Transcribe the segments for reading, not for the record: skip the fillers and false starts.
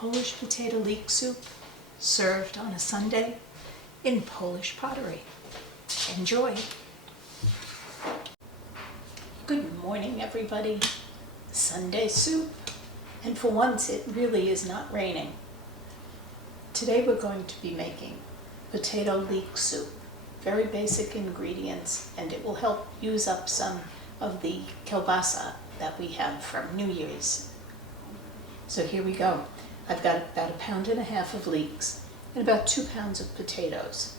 Polish potato leek soup served on a Sunday in Polish pottery. Enjoy! Good morning, everybody. Sunday soup, and for once it really is not raining. Today we're going to be making potato leek soup. Very basic ingredients, and it will help use up some of the kielbasa that we have from New Year's. So here we go. I've got about 1.5 pounds of leeks and about 2 pounds of potatoes.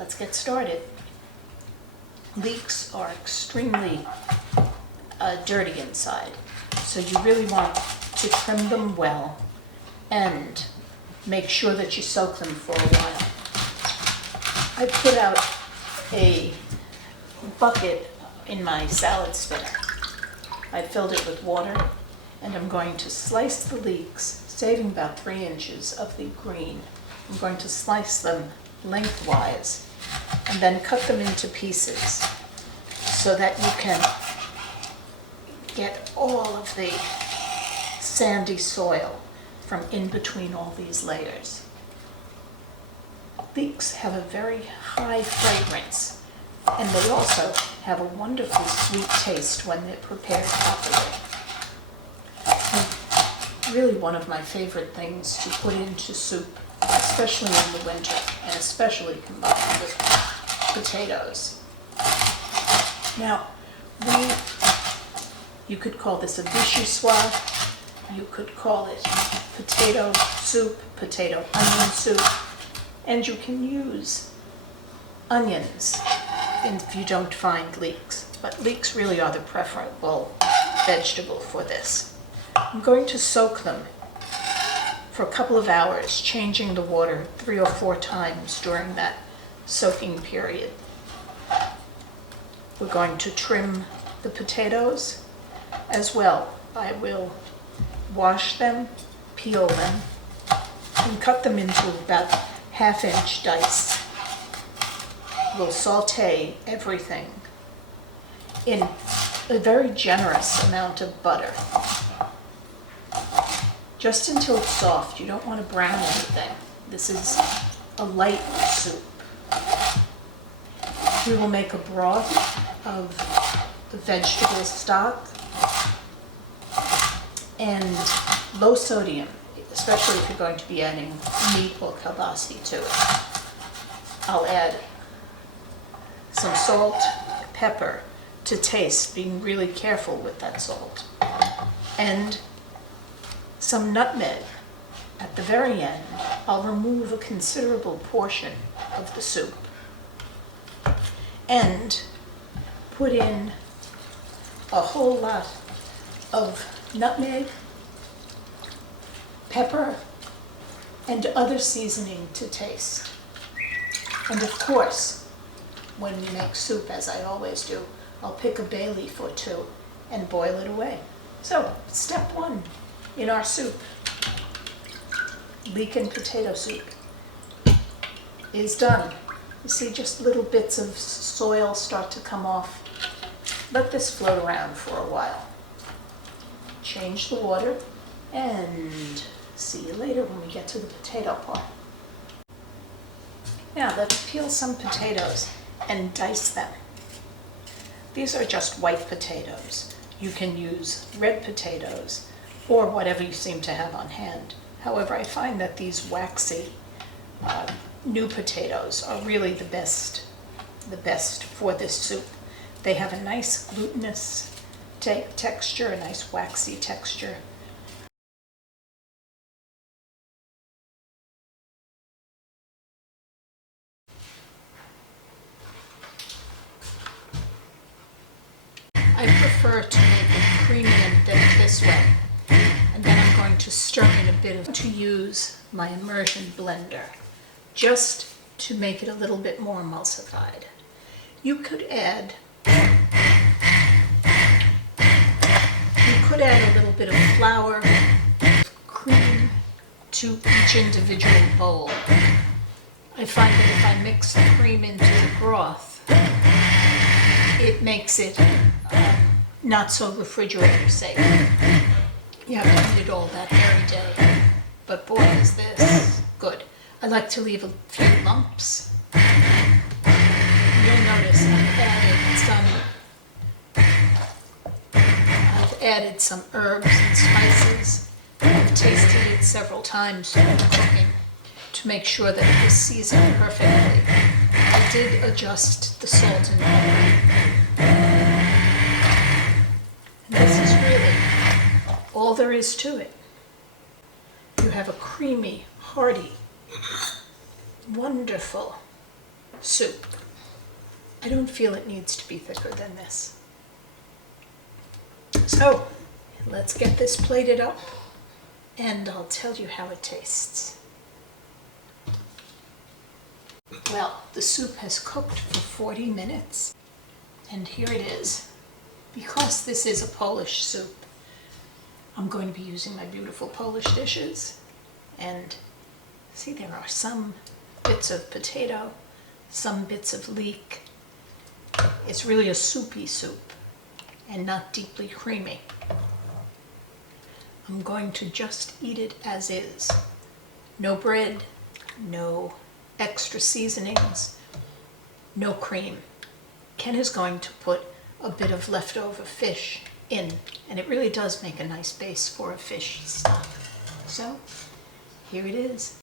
Let's get started. Leeks are extremely dirty inside, so you really want to trim them well and make sure that you soak them for a while. I put out a bucket in my salad spinner. I filled it with water, and I'm going to slice the leeks, saving about 3 inches of the green. I'm going to slice them lengthwise and then cut them into pieces so that you can get all of the sandy soil from in between all these layers. Leeks have a very high fragrance, and they also have a wonderful sweet taste when they're prepared properly. Really one of my favorite things to put into soup, especially in the winter, and especially combined with potatoes. Now, you could call this a vichyssoise, you could call it potato soup, potato onion soup, and you can use onions if you don't find leeks, but leeks really are the preferable vegetable for this. I'm going to soak them for a couple of hours, changing the water 3 or 4 times during that soaking period. We're going to trim the potatoes as well. I will wash them, peel them, and cut them into about 1/2-inch dice. We'll saute everything in a very generous amount of butter, just until it's soft. You don't want to brown anything. This is a light soup. We will make a broth of the vegetable stock and low sodium, especially if you're going to be adding meat or kielbasa to it. I'll add some salt, pepper to taste, being really careful with that salt, and some nutmeg. At the very end, I'll remove a considerable portion of the soup and put in a whole lot of nutmeg, pepper, and other seasoning to taste. And of course, when we make soup, as I always do, I'll pick a bay leaf or 2 and boil it away. So, step 1 in our soup, leek and potato soup, is done. You see just little bits of soil start to come off. Let this float around for a while. Change the water, and see you later when we get to the potato part. Now let's peel some potatoes and dice them. These are just white potatoes. You can use red potatoes or whatever you seem to have on hand. However, I find that these waxy new potatoes are really the best for this soup. They have a nice glutinous texture, a nice waxy texture. I prefer to make it creamy and thick this way, and then I'm going to stir in a bit to use my immersion blender, just to make it a little bit more emulsified. You could add a little bit of flour, cream to each individual bowl. I find that if I mix the cream into the broth, it makes it not so refrigerator safe. You have to eat it all that very day. but boy is this good. I like to leave a few lumps. You'll notice I've added some herbs and spices. I've tasted it several times when cooking to make sure that it was seasoned perfectly. I did adjust the salt and pepper. And this is really all there is to it. You have a creamy, hearty, wonderful soup. I don't feel it needs to be thicker than this. So, let's get this plated up and I'll tell you how it tastes. Well, the soup has cooked for 40 minutes and here it is. Because this is a Polish soup, I'm going to be using my beautiful Polish dishes. And see, there are some bits of potato, some bits of leek. It's really a soupy soup and not deeply creamy. I'm going to just eat it as is. No bread, no extra seasonings, no cream. Ken is going to put a bit of leftover fish in, and it really does make a nice base for a fish stock. So, here it is.